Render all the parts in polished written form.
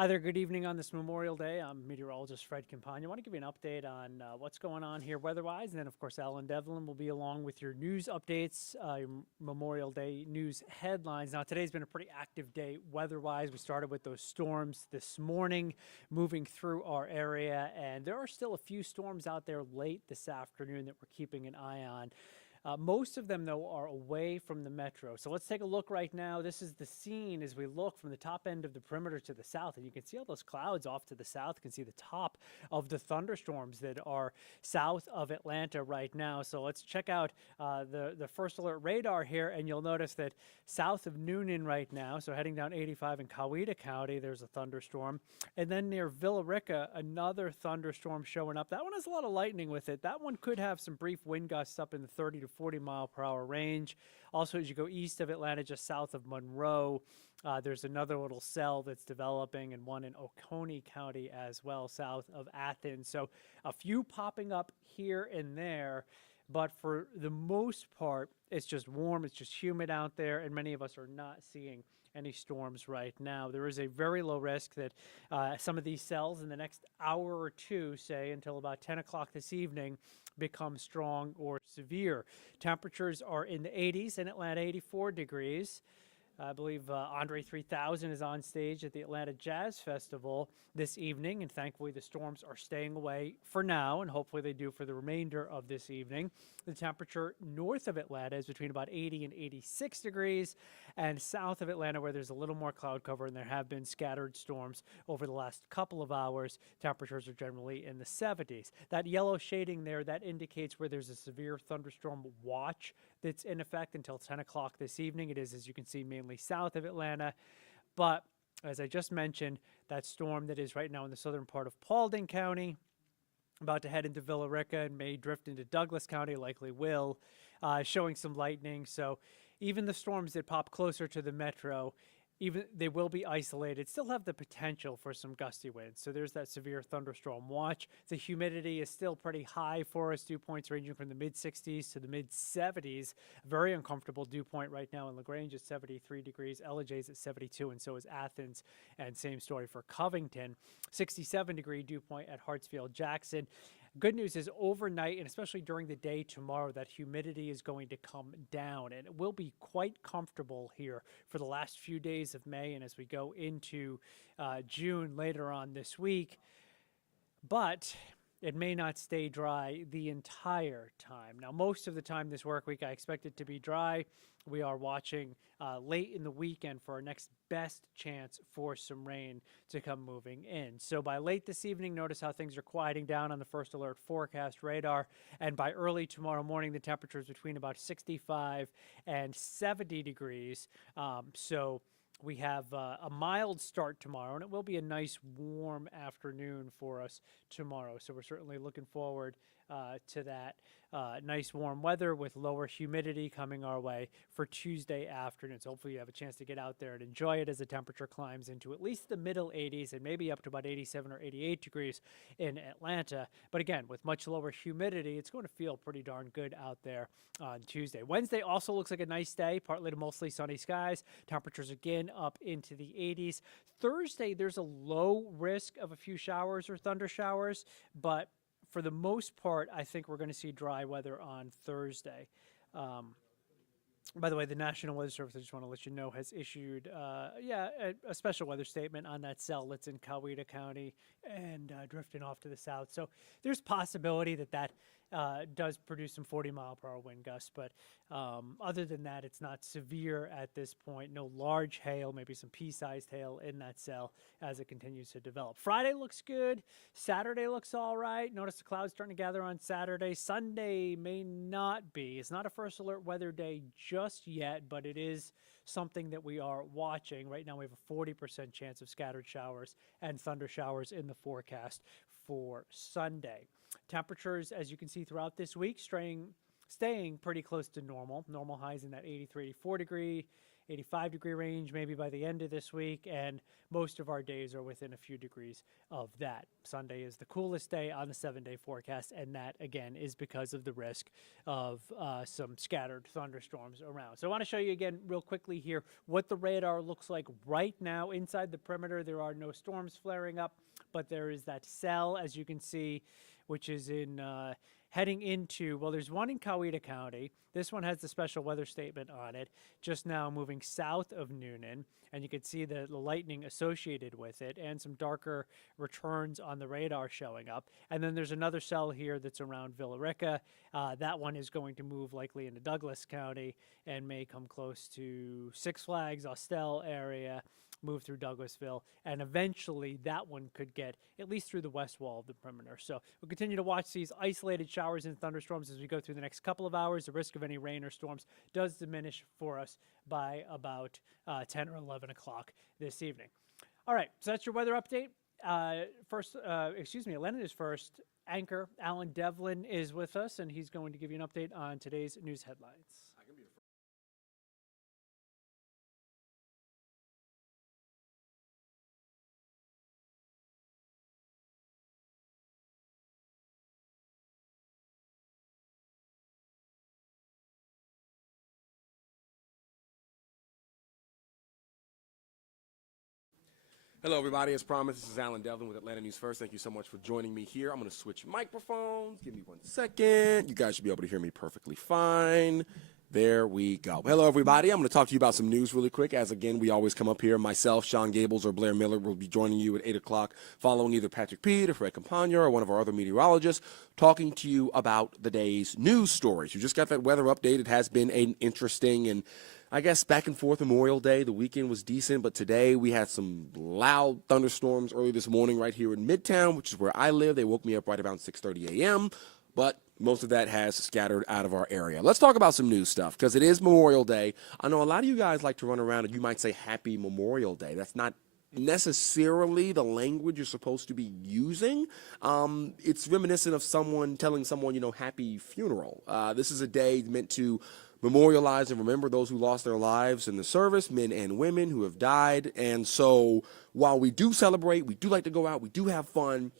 Hi there, good evening on this Memorial Day. I'm meteorologist Fred Campagna. I want to give you an update on what's going on here weather-wise, and then, of course, Alan Devlin will be along with your news updates, your Memorial Day news headlines. Now, today's been a pretty active day weather-wise. We started with those storms this morning moving through our area, and there are still a few storms out there late this afternoon that we're keeping an eye on. Most of them, though, are away from the metro. So let's take a look right now. This is the scene as we look from the top end of the perimeter to the south. And you can see all those clouds off to the south. You can see the top of the thunderstorms that are south of Atlanta right now. So let's check out the first alert radar here. And you'll notice that south of Noonan right now, so heading down 85 in Coweta County, there's a thunderstorm. And then near Villa Rica, another thunderstorm showing up. That one has a lot of lightning with it. That one could have some brief wind gusts up in the 30 to 40-mile-per-hour range. Also, as you go east of Atlanta, just south of Monroe, there's another little cell that's developing, and one in Oconee County as well, south of Athens. So a few popping up here and there, but for the most part, it's just warm, it's just humid out there, and many of us are not seeing any storms right now. There is a very low risk that some of these cells in the next hour or two, say until about 10 o'clock this evening, become strong or severe. Temperatures are in the 80s in Atlanta, 84 degrees. I believe Andre 3000 is on stage at the Atlanta Jazz Festival this evening, and thankfully the storms are staying away for now, and hopefully they do for the remainder of this evening. The temperature north of Atlanta is between about 80 and 86 degrees, and south of Atlanta, where there's a little more cloud cover and there have been scattered storms over the last couple of hours, temperatures are generally in the 70s. That yellow shading there, that indicates where there's a severe thunderstorm watch that's in effect until 10 o'clock this evening. It is, as you can see, mainly south of Atlanta. But as I just mentioned, that storm that is right now in the southern part of Paulding County, about to head into Villa Rica and may drift into Douglas County, likely will, showing some lightning. So even the storms that pop closer to the metro, even they will be isolated, still have the potential for some gusty winds. So there's that severe thunderstorm watch. The humidity is still pretty high for us, dew points ranging from the mid-60s to the mid-70s. Very uncomfortable dew point right now in LaGrange at 73 degrees, LAJ's at 72, and so is Athens, and same story for Covington. 67-degree dew point at Hartsfield-Jackson. Good news is overnight, and especially during the day tomorrow, that humidity is going to come down, and it will be quite comfortable here for the last few days of May and as we go into June later on this week. But it may not stay dry the entire time. Now, most of the time this work week, I expect it to be dry. We are watching late in the weekend for our next best chance for some rain to come moving in. So by late this evening, notice how things are quieting down on the first alert forecast radar. And by early tomorrow morning, the temperature is between about 65 and 70 degrees. So we have a mild start tomorrow, and it will be a nice warm afternoon for us tomorrow. So we're certainly looking forward to that nice warm weather with lower humidity coming our way for Tuesday afternoon. So hopefully you have a chance to get out there and enjoy it as the temperature climbs into at least the middle 80s and maybe up to about 87 or 88 degrees in Atlanta. But again, with much lower humidity, it's going to feel pretty darn good out there on Tuesday. Wednesday also looks like a nice day, partly to mostly sunny skies. Temperatures again up into the 80s. Thursday, there's a low risk of a few showers or thunder showers, but for the most part, I think we're going to see dry weather on Thursday. By the way, the National Weather Service, I just want to let you know, has issued a special weather statement on that cell that's in Coweta County and drifting off to the south. So there's possibility that does produce some 40-mile-per-hour wind gusts. But other than that, it's not severe at this point. No large hail, maybe some pea-sized hail in that cell as it continues to develop. Friday looks good. Saturday looks all right. Notice the clouds starting to gather on Saturday. Sunday may not be. It's not a first alert weather day just yet, but it is something that we are watching. Right now we have a 40% chance of scattered showers and thunder showers in the forecast for Sunday. Temperatures, as you can see throughout this week, staying pretty close to normal. Normal highs in that 83, 84 degree 85-degree range maybe by the end of this week, and most of our days are within a few degrees of that. Sunday is the coolest day on the 7-day forecast, and that, again, is because of the risk of some scattered thunderstorms around. So I want to show you again real quickly here what the radar looks like right now inside the perimeter. There are no storms flaring up, but there is that cell, as you can see, which is in heading into, well, there's one in Coweta County. This one has the special weather statement on it, just now moving south of Noonan, and you can see the lightning associated with it and some darker returns on the radar showing up. And then there's another cell here that's around Villa Rica. That one is going to move likely into Douglas County and may come close to Six Flags, Austell area, move through Douglasville, and eventually that one could get at least through the west wall of the perimeter. So we'll continue to watch these isolated showers and thunderstorms as we go through the next couple of hours. The risk of any rain or storms does diminish for us by about 10 or 11 o'clock this evening. All right, so that's your weather update. Atlanta News First anchor Alan Devlin is with us, and he's going to give you an update on today's news headlines. Hello, everybody. As promised, this is Alan Devlin with Atlanta News First. Thank you so much for joining me here. I'm going to switch microphones. Give me 1 second. You guys should be able to hear me perfectly fine. There we go. Hello, everybody. I'm going to talk to you about some news really quick. As, again, we always come up here. Myself, Sean Gables, or Blair Miller will be joining you at 8 o'clock, following either Patrick Pete or Fred Campagna or one of our other meteorologists, talking to you about the day's news stories. You just got that weather update. It has been an interesting and, I guess, back and forth Memorial Day. The weekend was decent, but today we had some loud thunderstorms early this morning right here in Midtown, which is where I live. They woke me up right around 6:30 a.m., but most of that has scattered out of our area. Let's talk about some news stuff, because it is Memorial Day. I know a lot of you guys like to run around and you might say Happy Memorial Day. That's not necessarily the language you're supposed to be using. It's reminiscent of someone telling someone, happy funeral. This is a day meant to memorialize and remember those who lost their lives in the service, men and women who have died. And so while we do celebrate, we do like to go out, we do have fun,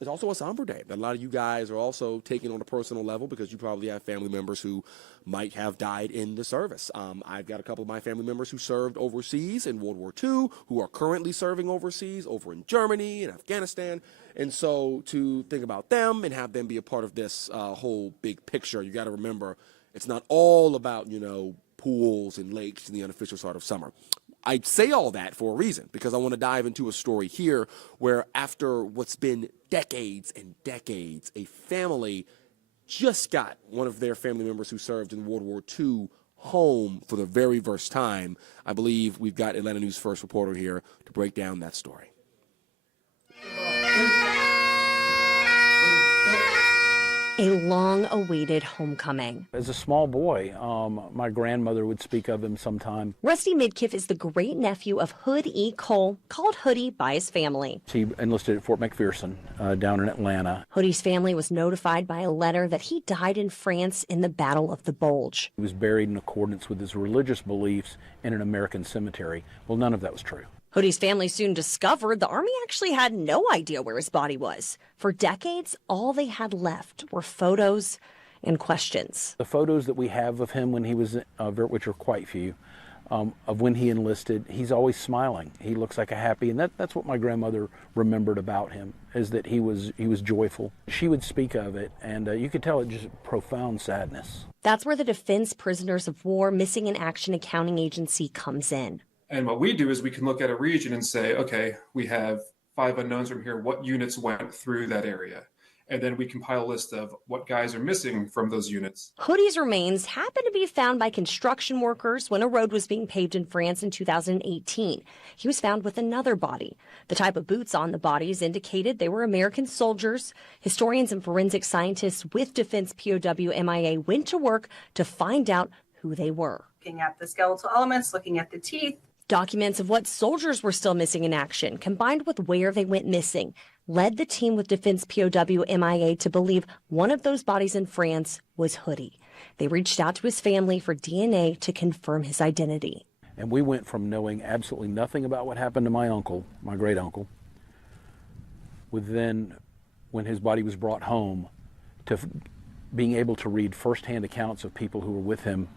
it's also a somber day that a lot of you guys are also taking on a personal level, because you probably have family members who might have died in the service. I've got a couple of my family members who served overseas in World War II, who are currently serving overseas over in Germany and Afghanistan. And so to think about them and have them be a part of this whole big picture, you got to remember, it's not all about, pools and lakes and the unofficial start of summer. I say all that for a reason, because I want to dive into a story here where, after what's been decades and decades, a family just got one of their family members who served in World War II home for the very first time. I believe we've got Atlanta News First reporter here to break down that story. A long-awaited homecoming. As a small boy, my grandmother would speak of him sometime. Rusty Midkiff is the great-nephew of Hood E. Cole, called Hoodie by his family. He enlisted at Fort McPherson down in Atlanta. Hoodie's family was notified by a letter that he died in France in the Battle of the Bulge. He was buried in accordance with his religious beliefs in an American cemetery. Well, none of that was true. Hoodie's family soon discovered the Army actually had no idea where his body was. For decades, all they had left were photos and questions. The photos that we have of him when he was, which are quite few, of when he enlisted, he's always smiling. He looks like a happy, and that's what my grandmother remembered about him, is that he was joyful. She would speak of it, and you could tell it just profound sadness. That's where the Defense Prisoners of War Missing in Action Accounting Agency comes in. And what we do is we can look at a region and say, okay, we have 5 unknowns from here. What units went through that area? And then we compile a list of what guys are missing from those units. Hoodie's remains happened to be found by construction workers when a road was being paved in France in 2018. He was found with another body. The type of boots on the bodies indicated they were American soldiers. Historians and forensic scientists with Defense POW MIA went to work to find out who they were. Looking at the skeletal elements, looking at the teeth. Documents of what soldiers were still missing in action, combined with where they went missing, led the team with Defense POW MIA to believe one of those bodies in France was Hoodie. They reached out to his family for DNA to confirm his identity. And we went from knowing absolutely nothing about what happened to my uncle, my great uncle, with then, when his body was brought home, to being able to read firsthand accounts of people who were with him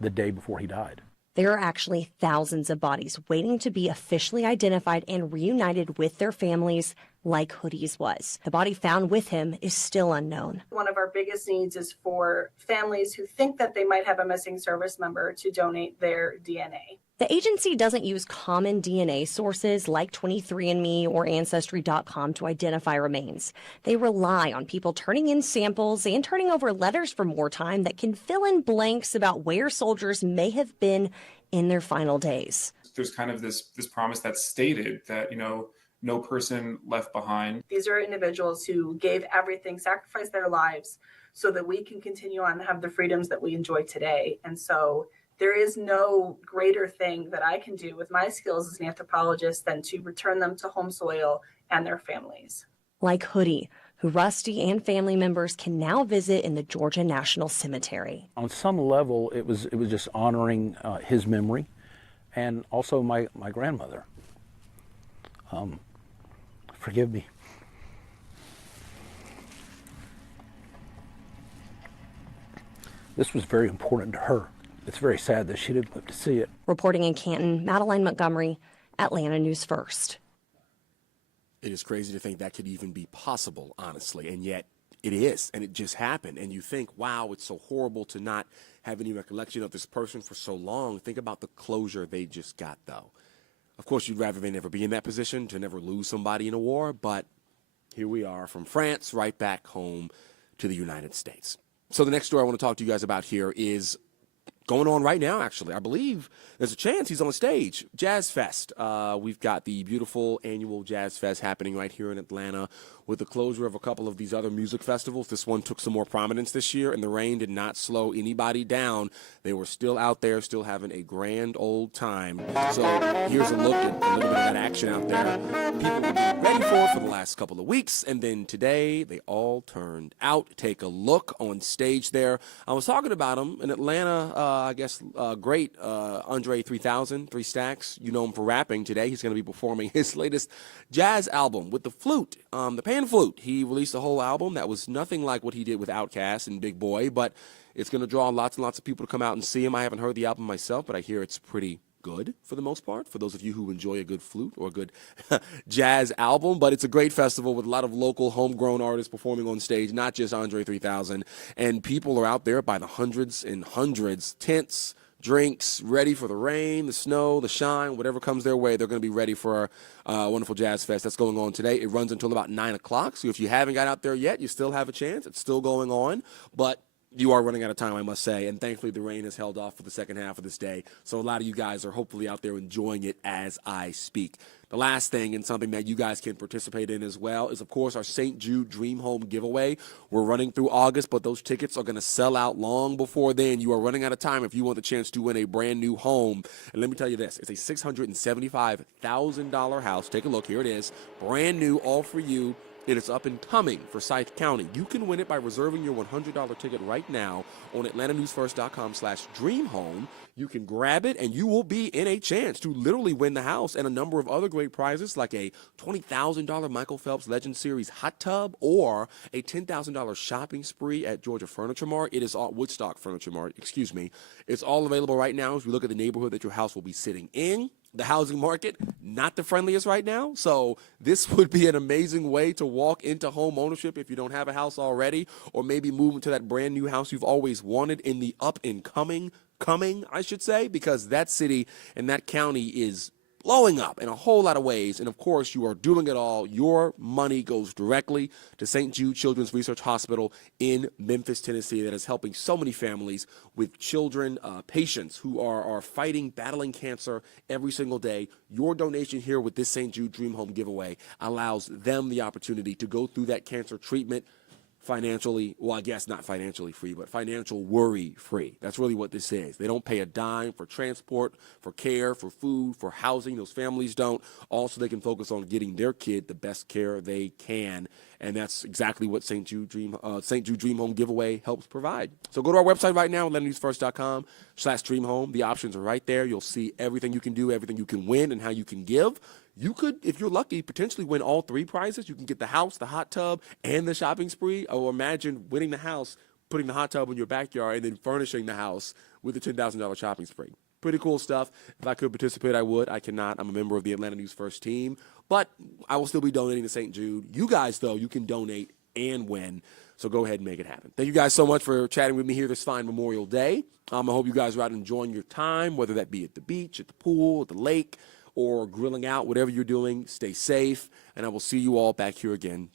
the day before he died. There are actually thousands of bodies waiting to be officially identified and reunited with their families, like Hoodie's was. The body found with him is still unknown. One of our biggest needs is for families who think that they might have a missing service member to donate their DNA. The agency doesn't use common DNA sources like 23andMe or Ancestry.com to identify remains. They rely on people turning in samples and turning over letters from wartime that can fill in blanks about where soldiers may have been in their final days. There's kind of this promise that's stated that, no person left behind. These are individuals who gave everything, sacrificed their lives so that we can continue on and have the freedoms that we enjoy today. And so there is no greater thing that I can do with my skills as an anthropologist than to return them to home soil and their families. Like Hoodie, who Rusty and family members can now visit in the Georgia National Cemetery. On some level, it was just honoring his memory, and also my grandmother. Forgive me. This was very important to her. It's very sad that she didn't live to see it. Reporting in Canton, Madeline Montgomery, Atlanta News First. It is crazy to think that could even be possible, honestly, and yet it is, and it just happened. And you think, wow, it's so horrible to not have any recollection of this person for so long. Think about the closure they just got, though. Of course, you'd rather they never be in that position, to never lose somebody in a war, but here we are from France right back home to the United States. So the next story I want to talk to you guys about here is going on right now, actually. I believe there's a chance he's on stage. Jazz Fest. We've got the beautiful annual Jazz Fest happening right here in Atlanta with the closure of a couple of these other music festivals. This one took some more prominence this year, and the rain did not slow anybody down. They were still out there, still having a grand old time. So here's a look at a little bit of that action out there. People have been ready for the last couple of weeks, and then today they all turned out. Take a look on stage there. I was talking about him in Atlanta, great Andre 3000, 3 Stacks. You know him for rapping. Today he's going to be performing his latest jazz album with the flute, the pan flute. He released a whole album that was nothing like what he did with Outkast and Big Boy, but it's going to draw lots and lots of people to come out and see him. I haven't heard the album myself, but I hear it's pretty good for the most part, for those of you who enjoy a good flute or a good jazz album. But it's a great festival with a lot of local homegrown artists performing on stage, not just Andre 3000. And people are out there by the hundreds and hundreds, tents, drinks, ready for the rain, the snow, the shine, whatever comes their way. They're going to be ready for our wonderful Jazz Fest that's going on today. It runs until about 9 o'clock. So if you haven't got out there yet, you still have a chance. It's still going on. But you are running out of time, I must say, and thankfully the rain has held off for the second half of this day. So a lot of you guys are hopefully out there enjoying it as I speak. The last thing, and something that you guys can participate in as well, is, of course, our St. Jude Dream Home giveaway. We're running through August, but those tickets are going to sell out long before then. You are running out of time if you want the chance to win a brand new home. And let me tell you this, it's a $675,000 house. Take a look. Here it is. Brand new, all for you. It is up and coming for Forsyth County. You can win it by reserving your $100 ticket right now on atlantanewsfirst.com/dreamhome. You can grab it, and you will be in a chance to literally win the house and a number of other great prizes, like a $20,000 Michael Phelps Legend Series hot tub or a $10,000 shopping spree at Georgia Furniture Mart. It is all Woodstock Furniture Mart, excuse me. It's all available right now as we look at the neighborhood that your house will be sitting in. The housing market, not the friendliest right now. So this would be an amazing way to walk into home ownership if you don't have a house already, or maybe move into that brand new house you've always wanted in the up and coming, I should say, because that city and that county is blowing up in a whole lot of ways. And of course, you are doing it all. Your money goes directly to St. Jude Children's Research Hospital in Memphis, Tennessee, that is helping so many families with children, patients who are fighting, battling cancer every single day. Your donation here with this St. Jude Dream Home giveaway allows them the opportunity to go through that cancer treatment financially, well, I guess not financially free, but financial worry free. That's really what this is. They don't pay a dime for transport, for care, for food, for housing. Those families don't. Also, they can focus on getting their kid the best care they can. And that's exactly what St. Jude Dream Home Giveaway helps provide. So go to our website right now, AtlantaNewsFirst.com/Dream Home. The options are right there. You'll see everything you can do, everything you can win, and how you can give. You could, if you're lucky, potentially win all 3 prizes. You can get the house, the hot tub, and the shopping spree. Or imagine winning the house, putting the hot tub in your backyard, and then furnishing the house with a $10,000 shopping spree. Pretty cool stuff. If I could participate, I would. I cannot. I'm a member of the Atlanta News First team, but I will still be donating to St. Jude. You guys, though, you can donate and win. So go ahead and make it happen. Thank you guys so much for chatting with me here this fine Memorial Day. I hope you guys are out enjoying your time, whether that be at the beach, at the pool, at the lake, or grilling out, whatever you're doing. Stay safe, and I will see you all back here again tomorrow.